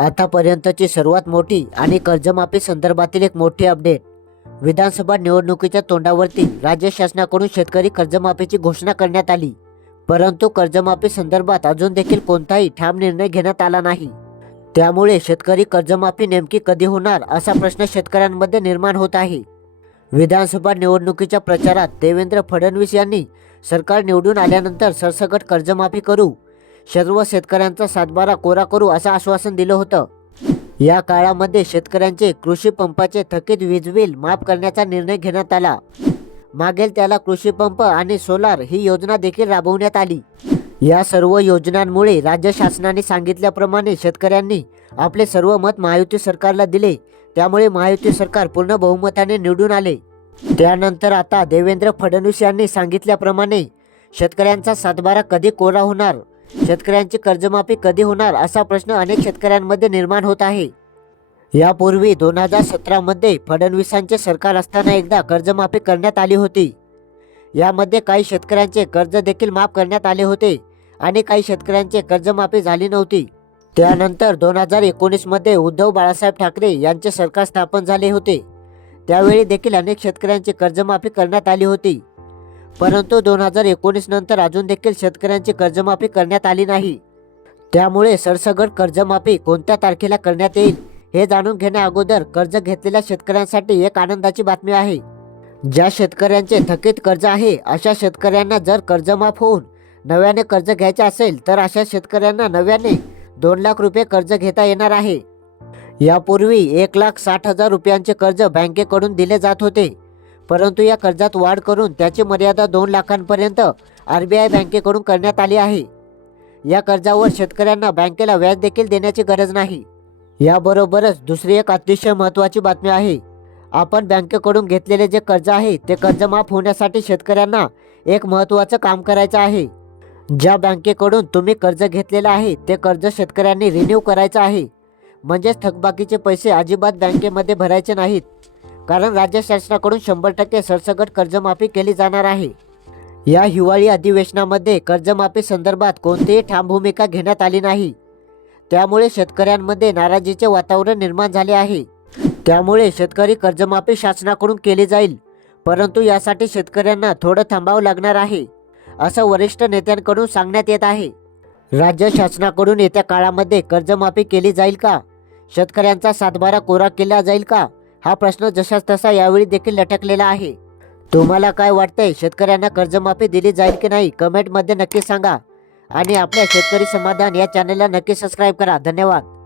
आतापर्यंतची सर्वात मोठी आणि कर्जमाफी संदर्भातील एक मोठी अपडेट. विधानसभा निवडणुकीच्या तोंडावरती राज्य शासनाकडून शेतकरी कर्जमाफीची घोषणा करण्यात आली. परंतु कर्जमाफी संदर्भात अजून देखील कोणताही ठाम निर्णय घेण्यात आला नाही. त्यामुळे शेतकरी कर्जमाफी नेमकी कधी होणार असा प्रश्न शेतकऱ्यांमध्ये निर्माण होत आहे. विधानसभा निवडणुकीच्या प्रचारात देवेंद्र फडणवीस यांनी सरकार निवडून आल्यानंतर सरसकट कर्जमाफी करू सर्व शेतकऱ्यांचा सातबारा कोरा करू असं आश्वासन दिलं होतं. या काळामध्ये शेतकऱ्यांचे कृषी पंपाचे थकीत वीज बिल माफ करण्याचा निर्णय घेण्यात आला. मागेल त्याला कृषी पंप आणि सोलार ही योजना देखील राबवण्यात आली. या सर्व योजनांमुळे राज्य शासनाने सांगितल्याप्रमाणे शेतकऱ्यांनी आपले सर्व मत महायुती सरकारला दिले. त्यामुळे महायुती सरकार पूर्ण बहुमताने निवडून आले. त्यानंतर आता देवेंद्र फडणवीस यांनी सांगितल्याप्रमाणे शेतकऱ्यांचा सातबारा कधी कोरा होणार? शेतकऱ्यांची कर्जमाफी कधी होणार असा प्रश्न अनेक शेतकऱ्यांमध्ये निर्माण होत आहे. यापूर्वी दोन हजार सतरामध्ये फडणवीसांचे सरकार असताना एकदा कर्जमाफी करण्यात आली होती. यामध्ये काही शेतकऱ्यांचे कर्ज देखील माफ करण्यात आले होते आणि काही शेतकऱ्यांचे कर्जमाफी झाली नव्हती. त्यानंतर दोन हजार एकोणीसमध्ये उद्धव बाळासाहेब ठाकरे यांचे सरकार स्थापन झाले होते. त्यावेळी देखील अनेक शेतकऱ्यांची कर्जमाफी करण्यात आली होती. परंतु दोन हजार एकोणीस नंतर अजून देखील शेतकऱ्यांची कर्जमाफी करण्यात आली नाही. त्यामुळे सरसगट कर्जमाफी कोणत्या तारखेला करण्यात येईल हे जाणून घेण्या अगोदर कर्ज घेतलेल्या शेतकऱ्यांसाठी एक आनंदाची बातमी आहे. ज्या शेतकऱ्यांचे थकीत कर्ज आहे अशा शेतकऱ्यांना जर कर्जमाफ होऊन नव्याने कर्ज घ्यायचे असेल तर अशा शेतकऱ्यांना नव्याने दोन लाख रुपये कर्ज घेता येणार आहे. यापूर्वी एक लाख साठ हजार रुपयांचे कर्ज बँकेकडून दिले जात होते. परंतु या कर्जात वाढ करून त्याची मर्यादा दोन लाखांपर्यंत आर बी आय बँकेकडून करण्यात आली आहे. या कर्जावर शेतकऱ्यांना बँकेला व्याज देखील देण्याची गरज नाही. याबरोबरच दुसरी एक अतिशय महत्त्वाची बातमी आहे. आपण बँकेकडून घेतलेले जे कर्ज आहे ते कर्ज माफ होण्यासाठी शेतकऱ्यांना एक महत्त्वाचं काम करायचं आहे. ज्या बँकेकडून तुम्ही कर्ज घेतलेलं आहे ते कर्ज शेतकऱ्यांनी रिन्यू करायचं आहे. म्हणजेच थकबाकीचे पैसे अजिबात बँकेमध्ये भरायचे नाहीत. कारण राज्य शासनाकडून शंभर टक्के सरसकट कर्जमाफी केली जाणार आहे. या हिवाळी अधिवेशनामध्ये कर्जमाफी संदर्भात कोणतीही ठाम भूमिका घेण्यात आली नाही. त्यामुळे शेतकऱ्यांमध्ये नाराजीचे वातावरण निर्माण झाले आहे. त्यामुळे शेतकरी कर्जमाफी शासनाकडून केली जाईल परंतु यासाठी शेतकऱ्यांना थोडं थांबावं लागणार आहे असं वरिष्ठ नेत्यांकडून सांगण्यात येत आहे. राज्य शासनाकडून येत्या काळामध्ये कर्जमाफी केली जाईल का? शेतकऱ्यांचा सातबारा कोरा केला जाईल का? हा प्रश्न जशाच तसा यावेळी देखील लटकलेला आहे. तुम्हाला काय वाटतंय? शेतकऱ्यांना कर्जमाफी दिली जाईल की नाही? कमेंटमध्ये नक्की सांगा. आणि आपल्या शेतकरी समाधान या चॅनलला नक्की सबस्क्राईब करा. धन्यवाद.